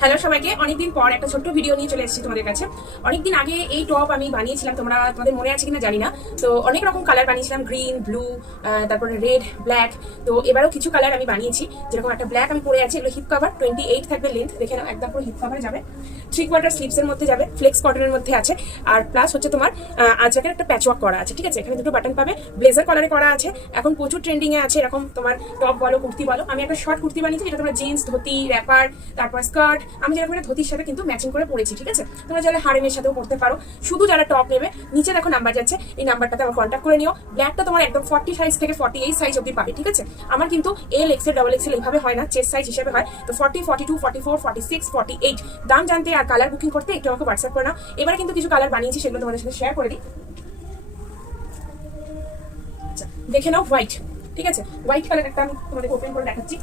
Hello সবাইকে, অনেকদিন পর একটা ছোট্ট ভিডিও নিয়ে চলে এসেছি তোমাদের কাছে। অনেকদিন আগে এই টপ আমি বানিয়েছিলাম, তোমাদের মনে আছে কিনা জানি না। তো অনেক রকম কালার বানিয়েছিলাম, গ্রিন, ব্লু, তারপরে রেড, ব্ল্যাক। তো এবারও কিছু কালার আমি বানিয়েছি, যেরকম একটা ব্ল্যাক আমি পরে আছি। এগুলো হিপ কাভার, 28 থাকবে লেন্থ, দেখে নাও একদম পুরো হিপ কাভারে যাবে, 3/4 স্লিভসের মধ্যে যাবে, ফ্লেক্স কটনের মধ্যে আছে। আর প্লাস হচ্ছে তোমার আজরাকের একটা প্যাচওয়ার্ক করা আছে, ঠিক আছে। এখানে দুটো বাটন পাবে, ব্লেজার কালারে করা আছে। এখন প্রচুর ট্রেন্ডিং এ আছে এরকম তোমার টপ বলো, কুর্তি বলো। আমি একটা শর্ট কুর্তি বানিয়েছি, যেটা তোমরা জিন্স, ধুতি, র্যাপার, তারপর স্কার্ট, আমি যেরকম ধুতির সাথে কিন্তু ম্যাচিং করে পরেছি, ঠিক আছে। তোমরা চাইলে হারেমের সাথেও পড়তে পারো। শুধু যারা টপ নেবে, নিচে দেখো নাম্বার যাচ্ছে, এই নাম্বারটাতে আমার কন্ট্যাক্ট করে নিও। ব্ল্যাকটা তোমার একদম 40 সাইজ থেকে 48 সাইজ অব্দি পাবে, ঠিক আছে। আমার কিন্তু এল এক্সেল, ডাবল এক্সেল এইভাবে হয় না, চেস্ট সাইজ হিসেবে হয়। তো 40, 42, 44, 46, 48 দাম জানতে আর কালার বুকিং করতে একটু আমাকে হোয়াটসঅ্যাপ করে নাও। এবারে কিন্তু কিছু কালার বানিয়েছি, সেগুলো তোমাদের সাথে শেয়ার করে দিই। আচ্ছা, দেখে নাও হোয়াইট, ঠিক আছে। হোয়াইট কালার একটা আমি তোমাদের ওপেন করে দেখাচ্ছি।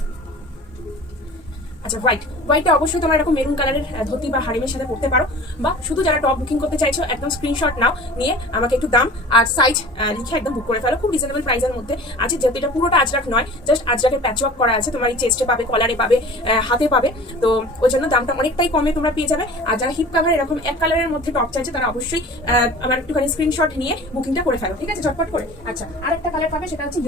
আচ্ছা, হোয়াইটে অবশ্যই তোমার এরকম মেরুন কালারের ধুতি বা হারিমের সাথে পড়তে পারো, বা শুধু যারা টপ বুকিং করতে চাইছো একদম স্ক্রিনশট নাও, নিয়ে আমাকে একটু দাম আর সাইজ লিখে একদম বুক করে ফেলো। খুব রিজনেবল প্রাইসের মধ্যে আছে, যেহেতু এটা পুরোটা আজরাক নয়, জাস্ট আজরাকের প্যাচওয়ার্ক করা আছে। তোমার এই চেস্টে পাবে, কলারে পাবে, হাতে পাবে। তো ওই জন্য দামটা অনেকটাই কমে তোমরা পেয়ে যাবে। আর যারা হিপ কাভার এরকম এক কালারের মধ্যে টপ চাইছে, তারা অবশ্যই আমার একটুখানি স্ক্রিনশট নিয়ে বুকিংটা করে ফেলো, ঠিক আছে, ঝটপট করে। আচ্ছা, আর একটা কালার পাবে, সেটা হচ্ছে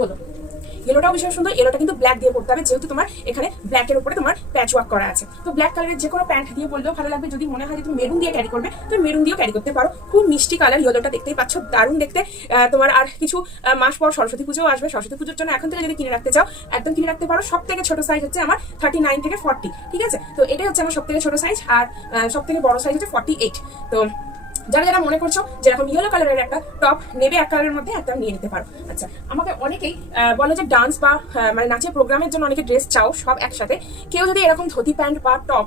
ইয়েলোটাও ভীষণ সুন্দর। ইয়েলোটা কিন্তু ব্ল্যাক দিয়ে পড়তে হবে, যেহেতু তোমার এখানে ব্ল্যাকের উপরে তোমার প্যাচওয়ার্ক করা আছে। তো ব্ল্যাক কালারের যে কোনো প্যান্ট দিয়ে বললেও ভালো লাগবে। যদি মনে হয় যে তুমি মেরুন দিয়ে ক্যারি করবে, তুমি মেরুন দিয়েও ক্যারি করতে পারো। খুব মিষ্টি কালার ইয়েলোটা, দেখতেই পাচ্ছ, দারুণ দেখতে। তোমার আর কিছু মাস পর সরস্বতী পুজোও আসবে। সরস্বতী পুজোর জন্য এখন থেকে যদি কিনে রাখতে চাও, একদম কিনে রাখতে পারো। সব থেকে ছোট সাইজ হচ্ছে আমার 39 থেকে 40, ঠিক আছে। তো এটাই হচ্ছে আমার সব থেকে ছোট সাইজ, আর সব থেকে বড় সাইজ হচ্ছে 48। তো যারা যারা মনে করছো যেরকম ইয়েলো কালারের একটা টপ নেবে, এক কালারের মধ্যে একটা নিয়ে নিতে পারো। আচ্ছা, আমাকে অনেকেই বলো যে ডান্স বা মানে নাচের প্রোগ্রামের জন্য অনেকে ড্রেস চাও সব একসাথে। কেউ যদি এরকম ধুতি প্যান্ট বা টপ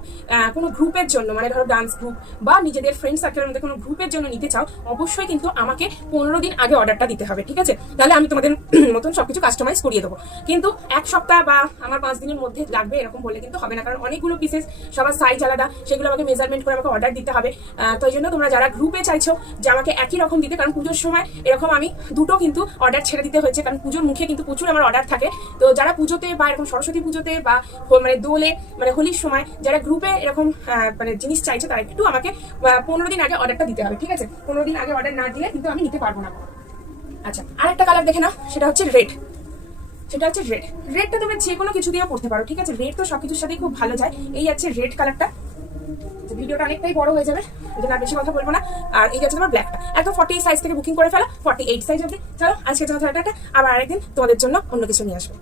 কোনো গ্রুপের জন্য, মানে ধরো ডান্স গ্রুপ বা নিজেদের ফ্রেন্ড সার্কেলের মধ্যে কোনো গ্রুপের জন্য নিতে চাও, অবশ্যই কিন্তু আমাকে 15 দিন আগে অর্ডারটা দিতে হবে, ঠিক আছে। তাহলে আমি তোমাদের মতন সবকিছু কাস্টমাইজ করিয়ে দেবো। কিন্তু এক সপ্তাহ বা আমার 5 দিনের মধ্যে লাগবে এরকম বললে কিন্তু হবে না, কারণ অনেকগুলো পিসেস, সবার সাইজ আলাদা, সেগুলো আমাকে মেজারমেন্ট করে আমাকে অর্ডার দিতে হবে। তো এই জন্য তোমরা যারা গ্রুপে চাইছো যে আমাকে একই রকম দিতে, কারণ পুজোর সময় এরকম আমি দুটো কিন্তু অর্ডার ছেড়ে দিতে হয়েছে, কারণ পুজোর মুখে কিন্তু প্রচুর আমার অর্ডার থাকে। তো যারা পুজোতে বা এরকম সরস্বতী পুজোতে বা মানে দোলে, মানে হোলির সময় যারা গ্রুপে এরকম মানে জিনিস চাইছে, তারা একটু আমাকে 15 দিন আগে অর্ডারটা দিতে হবে, ঠিক আছে। 15 দিন আগে অর্ডার না দিলে কিন্তু আমি নিতে পারবো না। আচ্ছা, আর একটা কালার দেখে নাও, সেটা হচ্ছে রেড। রেডটা তোমরা যে কোনো কিছু দিয়ে পড়তে পারো, ঠিক আছে। রেড তো সবকিছুর সাথেই খুব ভালো যায়। এই আছে রেড কালারটা। ভিডিওটা অনেকটাই বড় হয়ে যাবে, এই জন্য আর বেশি কথা বলবো না। আর এই যাচ্ছে তোমার ব্ল্যাকটা, একদম 48 সাইজ থেকে বুকিং করে ফেলো, 48 সাইজ অব্দি। চলো, আজকে জন্য আবার আরেকদিন তোমাদের জন্য অন্য কিছু নিয়ে আসবো।